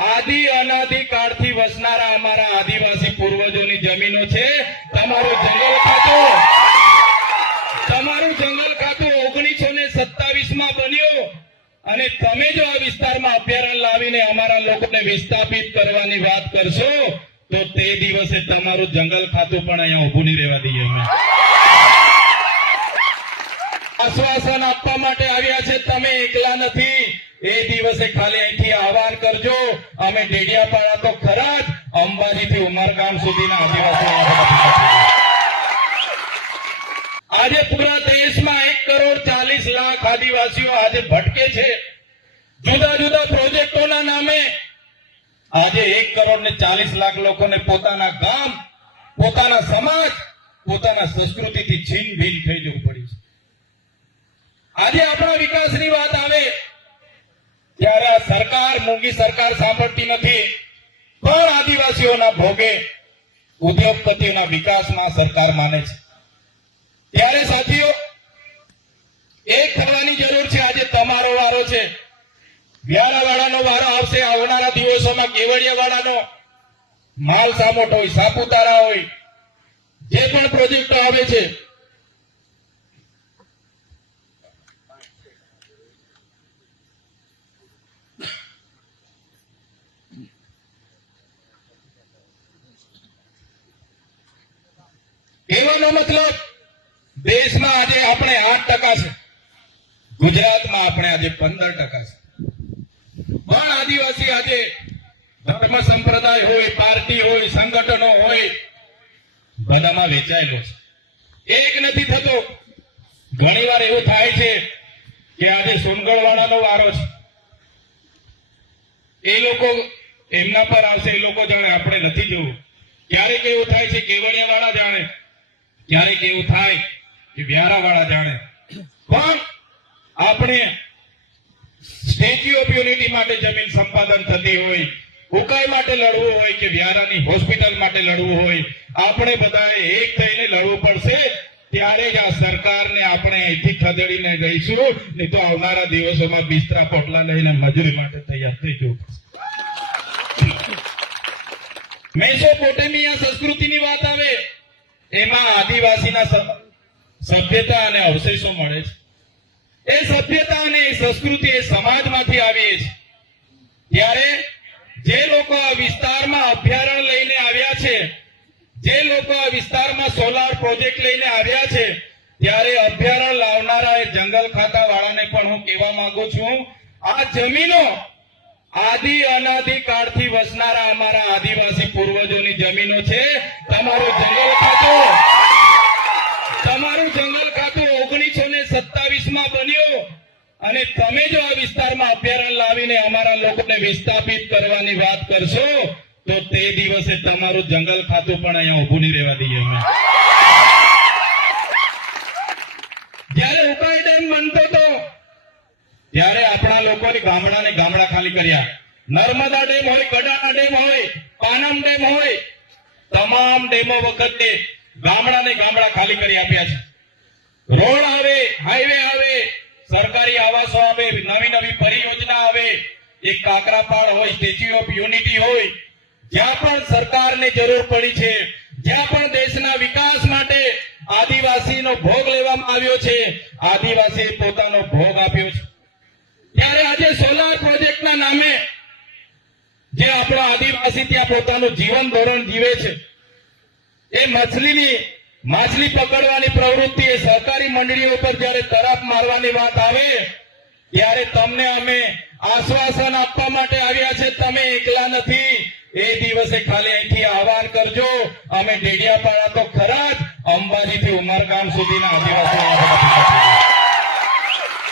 આદિ અનાદિ કાળથી વસનારા અમારા આદિવાસી પૂર્વજોની જમીનો છે। તમારું જંગલ ખાતું 1927 માં બન્યું અને તમે જો આ વિસ્તારમાં અભયારણ્ય લાવીને અમારા લોકોને વિસ્થાપિત કરવાની વાત કરશો તો તે દિવસે તમારું જંગલ ખાતું પણ અહીંયા ઊભું નહીં રહેવા દઈએ। અમે આશ્વાસન આપવા માટે આવ્યા છે, તમે એકલા નથી। એ દિવસે ખાલી અહીંથી આહવાન કરજો, અમે ડેડિયાપાડા તો ખરા જ, અંબાજીથી ઉમરગામ સુધીના આદિવાસીઓ આજે પૂરા દેશમાં 1,40,00,000 આદિવાસીઓ આજે ભટકે છે જુદા જુદા પ્રોજેક્ટોના નામે। આજે 1,40,00,000 લોકોને પોતાના ગામ, પોતાના સમાજ, પોતાના સંસ્કૃતિથી છીન ભીન થઈ જવું પડી છે। આજે આપણા વિકાસની વાત આવે ત્યારે આ સરકાર, મોંઘી સરકાર સાંભળતી નથી, પણ આદિવાસીઓના ભોગે ઉદ્યોગપતિઓના વિકાસમાં સરકાર માને છે। ત્યારે સાથીઓ, એક થવાની જરૂર છે। આજે તમારો વારો છે, વ્યારાવાળાનો વારો આવશે આવનારા દિવસોમાં, કેવડિયાવાળાનો, માલ સામોટ હોય, સાપુતારા હોય, જે પણ પ્રોજેક્ટો આવે છે કહેવાનો મતલબ દેશમાં આજે આપણે 8% છે, ગુજરાતમાં આપણે આજે 15% છે, પણ આદિવાસી આજે ધર્મ સંપ્રદાય હોય, પાર્ટી હોય, સંગઠનો હોય, બધામાં વેચાયેલો છે, એક નથી થતો। ઘણીવાર એવું થાય છે કે આજે સોનગઢવાળાનો વારો છે, એ લોકો એમના પર આવશે, એ લોકો જાણે, આપણે નથી જોવું। ક્યારેક એવું થાય છે કેવડિયાવાળા જાણે, ક્યારેક એવું થાય કે વ્યારાવાળા જાણે, પણ આપણે સ્ટેચ્યુ ઓફ યુનિટી માટે જમીન સંપાદન થતી હોય, ઉકાઈ માટે લડવું હોય કે વ્યારાની હોસ્પિટલ માટે લડવું હોય, આપણે બધાએ એક થઈને લડવું પડશે। ત્યારે જ આ સરકારને આપણે અહીંથી ખદેડીને ગઈશું, નહીં તો આવનારા દિવસોમાં બિસ્તરા પોટલા લઈને મજૂરી માટે તૈયાર થઈ જવું પડશે। મેસોપોટેમિયા સંસ્કૃતિની વાત આવે, એમાં આદિવાસીના સભ્યતા અને અવશેષો મળે છે। એ સભ્યતા અને એ સંસ્કૃતિ એ સમાજમાંથી આવી છે। ત્યારે જે લોકો આ વિસ્તારમાં અભયારણ્ય લઈને આવ્યા છે, જે લોકો આ વિસ્તારમાં સોલાર પ્રોજેક્ટ લઈને આવ્યા છે, ત્યારે અભયારણ્ય લાવનારા એ જંગલ ખાતા વાળાને પણ હું કહેવા માંગુ છું, આ જમીનો આદિ અનાદિ કાળથી વસનારા અમારા આદિવાસી પૂર્વજોની જમીનો છે। તમારું જંગલ ખાતું 1927 માં બન્યું અને તમે જો આ વિસ્તારમાં અભયારણ્ય લાવીને અમારા લોકોને વિસ્થાપિત કરવાની વાત કરશો તો તે દિવસે તમારું જંગલ ખાતું પણ અહીંયા ઊભું નહીં રહેવા દઈએ। અમે જ્યારે ઉકાઈ ડેમ બનતો હતો ત્યારે આપણા લોકોની ગામડા ખાલી કર્યા। નર્મદા ડેમ હોય, કડાણા ડેમ હોય, પાનમ ડેમ હોય, તમામ ડેમો વખતે ગામડા ખાલી કરી આપ્યા છે। રોડ આવે, હાઈવે આવે, સરકારી આવાસો આવે, નવી પરિયોજના આવે, એક કાકરાપાડ હોય, સ્ટેચ્યુ ઓફ યુનિટી હોય, જ્યાં પણ સરકારને જરૂર પડી છે, જ્યાં પણ દેશના વિકાસ માટે આદિવાસીનો ભોગ લેવામાં આવ્યો છે, આદિવાસીએ પોતાનો ભોગ આપ્યો છે। ત્યારે આજે સોલાર પ્રોજેક્ટના નામે જે આપણો આદિવાસી ત્યાં પોતાનું જીવન ધોરણ જીવે છે, એ માછલી પકડવાની પ્રવૃત્તિ એ સહકારી મંડળીઓ પર જયારે તરાપ મારવાની વાત આવે ત્યારે તમને અમે આશ્વાસન આપવા માટે આવ્યા છે, તમે એકલા નથી। એ દિવસે ખાલી અહીંથી આહવાન કરજો, અમે ડેડિયાપાડા તો ખરા જ, અંબાજીથી ઉમરગામ સુધીના આદિવાસીઓ